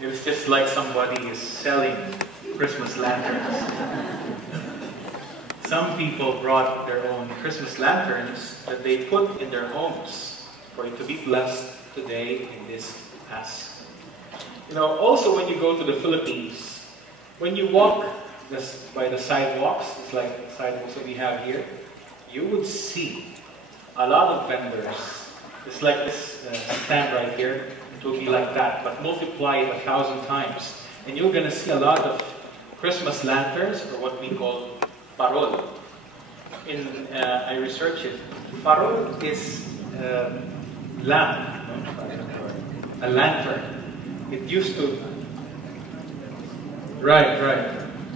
It was just like somebody is selling Christmas lanterns. Some people brought their own Christmas lanterns that they put in their homes for it to be blessed today in this Mass. You know, also when you go to the Philippines, when you walk by the sidewalks, it's like the sidewalks that we have here, you would see a lot of vendors. It's like this stand right here. It will be like that, but multiply it 1,000 times. And you're going to see a lot of Christmas lanterns, or what we call parol. I researched it. Parol is lamp, a lantern. It used to... Right.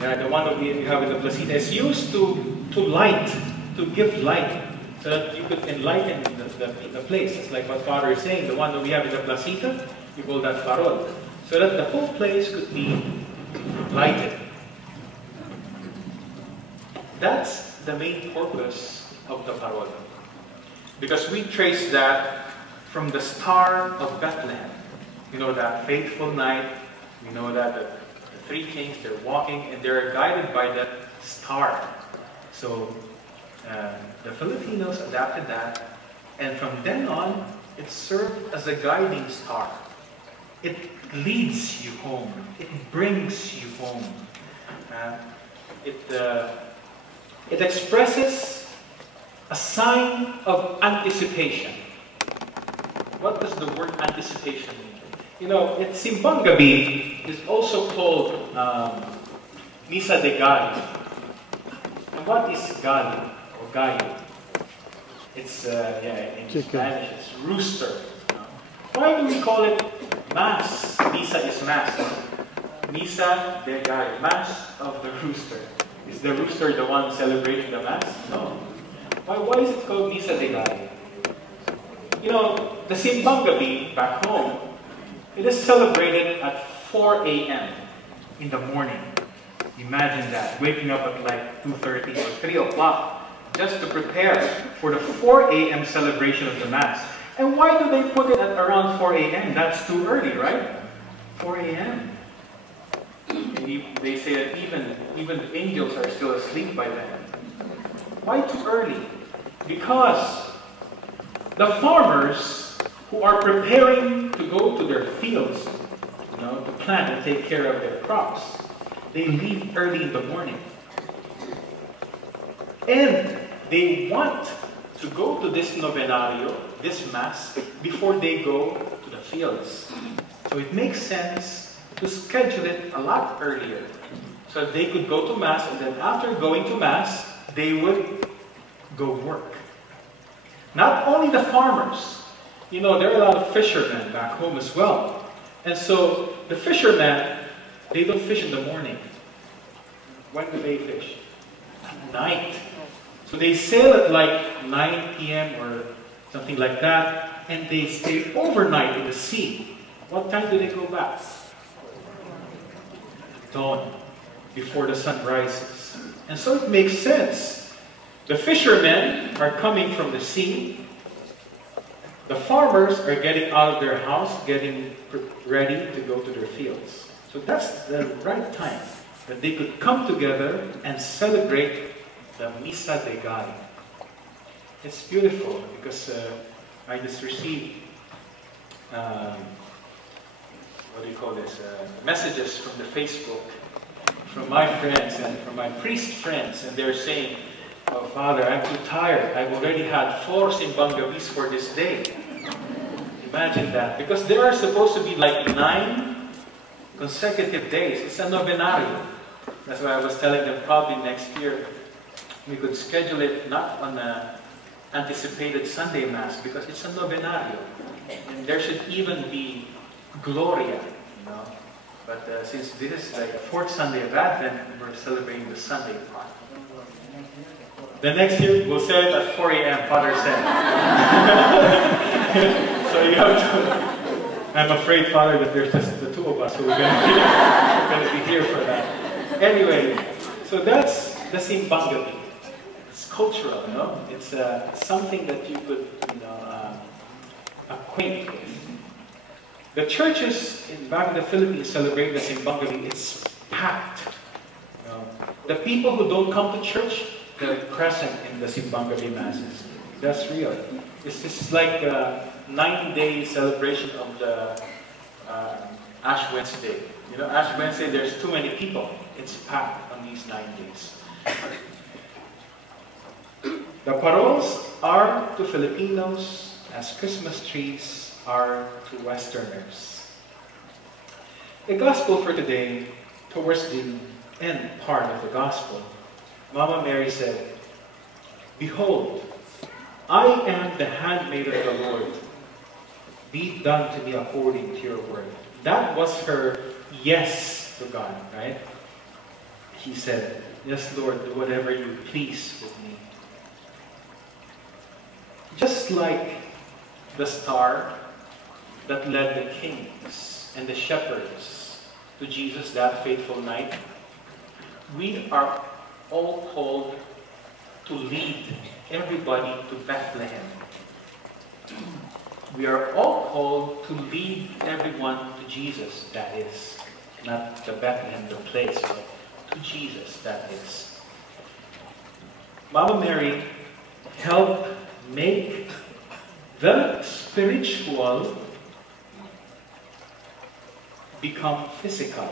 Yeah, the one that we have in the placita is used to light, to give light, so that you could enlighten the place. It's like what Father is saying, the one that we have in the placita, you call that parol. So that the whole place could be lighted. That's the main purpose of the parol. Because we trace that from the Star of Bethlehem. You know, that faithful night, we know that the three kings, they're walking and they're guided by that star. So the Filipinos adapted that, and from then on, it served as a guiding star. It leads you home. It brings you home. It expresses a sign of anticipation. What does the word anticipation mean? You know, Simbang Gabi is also called Misa de Gallo. And what is gallo or gallo? It's in Spanish it's rooster. Why do we call it Mass? Misa is Mass. Misa de Gallo, Mass of the rooster. Is the rooster the one celebrating the Mass? No. Why is it called Misa de Gallo? You know, the Simbang Gabi back home, it is celebrated at 4 a.m. in the morning. Imagine that, waking up at like 2:30 or 3 o'clock just to prepare for the 4 a.m. celebration of the Mass. And why do they put it at around 4 a.m.? That's too early, right? 4 a.m. They say that even the angels are still asleep by then. Why too early? Because the farmers who are preparing to go to their fields, you know, to plant and take care of their crops, they leave early in the morning. And they want to go to this novenario, this Mass, before they go to the fields. So it makes sense to schedule it a lot earlier, so that they could go to Mass, and then after going to Mass, they would go work. Not only the farmers, you know, there are a lot of fishermen back home as well. And so the fishermen, they don't fish in the morning. When do they fish? At night. So they sail at like 9 p.m. or something like that, and they stay overnight in the sea. What time do they go back? Dawn, before the sun rises. And so it makes sense. The fishermen are coming from the sea. The farmers are getting out of their house, getting ready to go to their fields. So that's the right time that they could come together and celebrate the Misa de Gallo. It's beautiful because I just received, messages from the Facebook, from my friends and from my priest friends, and they're saying, "Oh, Father, I'm too tired. I've already had 4 Simbang Gabis for this day." Imagine that. Because there are supposed to be like 9 consecutive days. It's a novenario. That's why I was telling them probably next year we could schedule it not on an anticipated Sunday Mass, because it's a novenario. And there should even be Gloria, you know. But since this is like the 4th Sunday of Advent, we're celebrating the Sunday part. The next year, we'll say it at 4 a.m., Father said. So you have to... I'm afraid, Father, that there's just the 2 of us who are going to be here for that. Anyway, so that's the Simbang Gabi. It's cultural, you know? It's something that you could, you know, acquaint with. The churches back in the Philippines celebrate the Simbang Gabi. It's packed. The people who don't come to church, they're present in the Simbang Gabi masses. That's real. It's like a 90-day celebration of the Ash Wednesday. Ash Wednesday, there's too many people. It's packed on these 9 days. The paroles are to Filipinos as Christmas trees are to Westerners. The gospel for today, towards the end part of the gospel, Mama Mary said, "Behold, I am the handmaid of the Lord. Be done to me according to your word." That was her yes to God, right? He said, "Yes, Lord, do whatever you please with me." Just like the star that led the kings and the shepherds to Jesus that fateful night, we are all called to lead everybody to Bethlehem. We are all called to lead everyone to Jesus, that is. Not the Bethlehem, the place, but to Jesus, that is. Mama Mary helped make the spiritual become physical.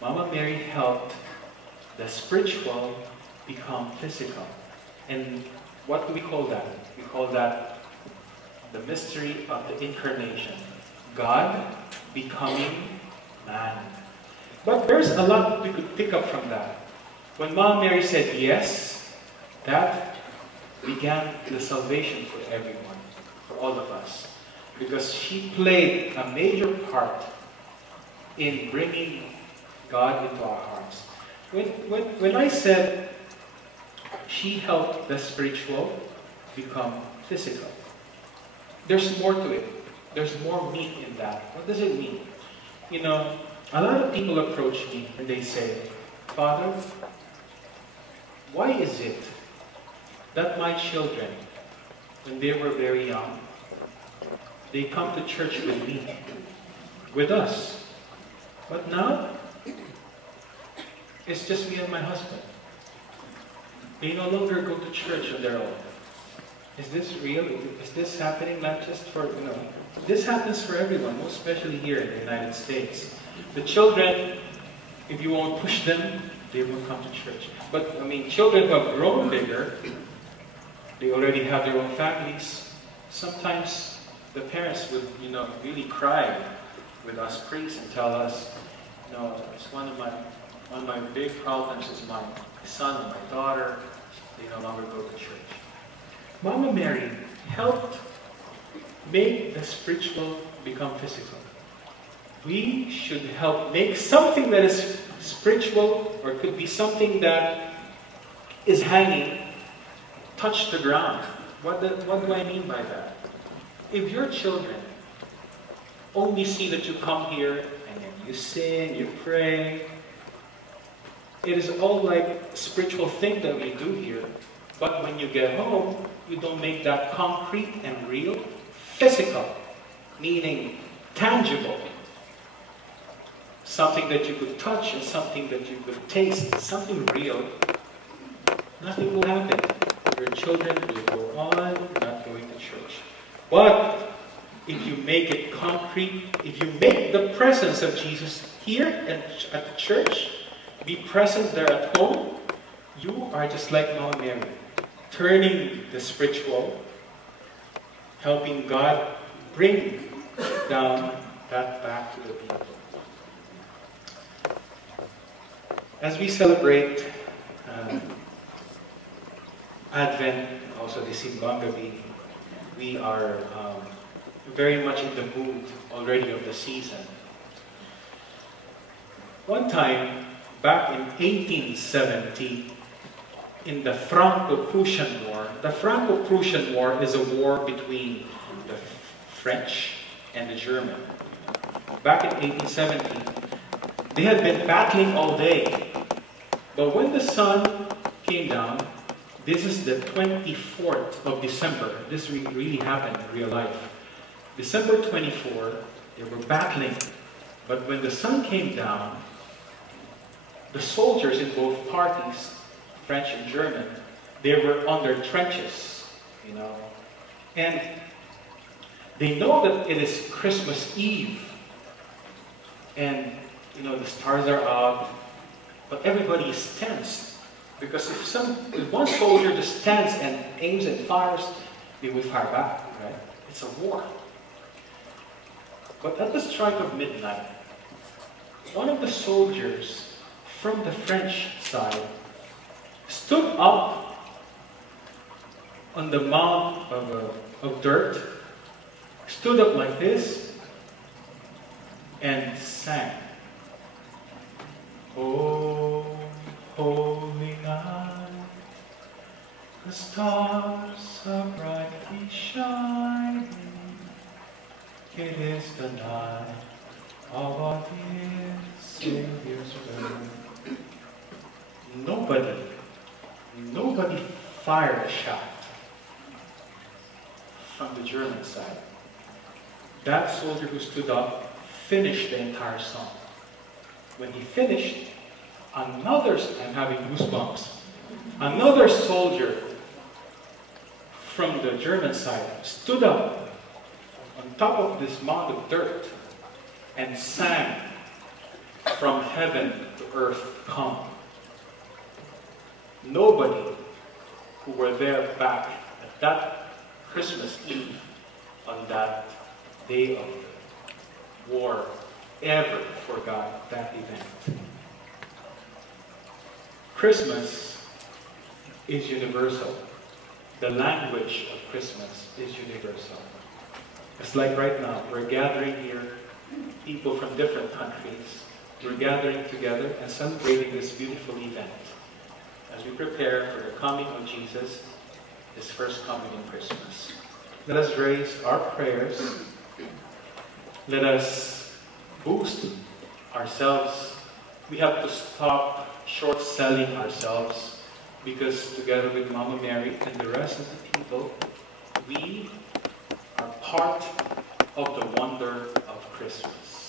Mama Mary helped the spiritual become physical. And what do we call that? We call that the mystery of the incarnation. God becoming man. But there's a lot we could pick up from that. When Mama Mary said yes, that began the salvation for everyone, for all of us. Because she played a major part in bringing God into our hearts. When I said she helped the spiritual become physical, there's more to it. There's more meat in that. What does it mean? A lot of people approach me and they say, "Father, why is it that my children, when they were very young, they come to church with me, with us, but now it's just me and my husband. They no longer go to church on their own. Is this real? Is this happening not just for, this happens for everyone, most especially here in the United States. The children, if you won't push them, they won't come to church. But, children who have grown bigger, they already have their own families. Sometimes the parents would, really cry with us priests and tell us, it's one of my big problems is my son and my daughter, they no longer go to church. Mama Mary helped make the spiritual become physical. We should help make something that is spiritual, or could be something that is hanging, touch the ground. What do I mean by that? If your children only see that you come here and then you sing, you pray, it is all like a spiritual thing that we do here. But when you get home, you don't make that concrete and real, physical, meaning tangible. Something that you could touch and something that you could taste, something real. Nothing will happen. Your children will go on not going to church. But if you make it concrete, if you make the presence of Jesus here and at the church, be present there at home, you are just like Mama Mary, turning the spiritual, helping God bring down that back to the people. As we celebrate Advent, also the Simbang Gabi, we are very much in the mood already of the season. One time, back in 1870, in the Franco-Prussian War, the Franco-Prussian War is a war between the French and the German. Back in 1870, they had been battling all day. But when the sun came down, this is the 24th of December. This really happened in real life. December 24, they were battling. But when the sun came down, the soldiers in both parties, French and German, they were on their trenches, you know. And they know that it is Christmas Eve. And, you know, the stars are out. But everybody is tense. Because if one soldier just stands and aims and fires, they will fire back, right? It's a war. But at the strike of midnight, one of the soldiers from the French side stood up on the mound of dirt, stood up like this, and sang, "Oh, holy night, the stars are brightly shining. It is the night of our dear Savior's birth." Nobody fired a shot from the German side. That soldier who stood up finished the entire song. When he finished, I'm having goosebumps. Another soldier from the German side stood up on top of this mound of dirt and sang, "From heaven to earth come." Nobody who were there back at that Christmas Eve on that day of war ever forgot that event. Christmas is universal. The language of Christmas is universal. It's like right now, we're gathering here, people from different countries. We're gathering together and celebrating this beautiful event as we prepare for the coming of Jesus, His first coming on Christmas. Let us raise our prayers. Let us boost ourselves. We have to stop short-selling ourselves, because together with Mama Mary and the rest of the people, we are part of the wonder of Christmas.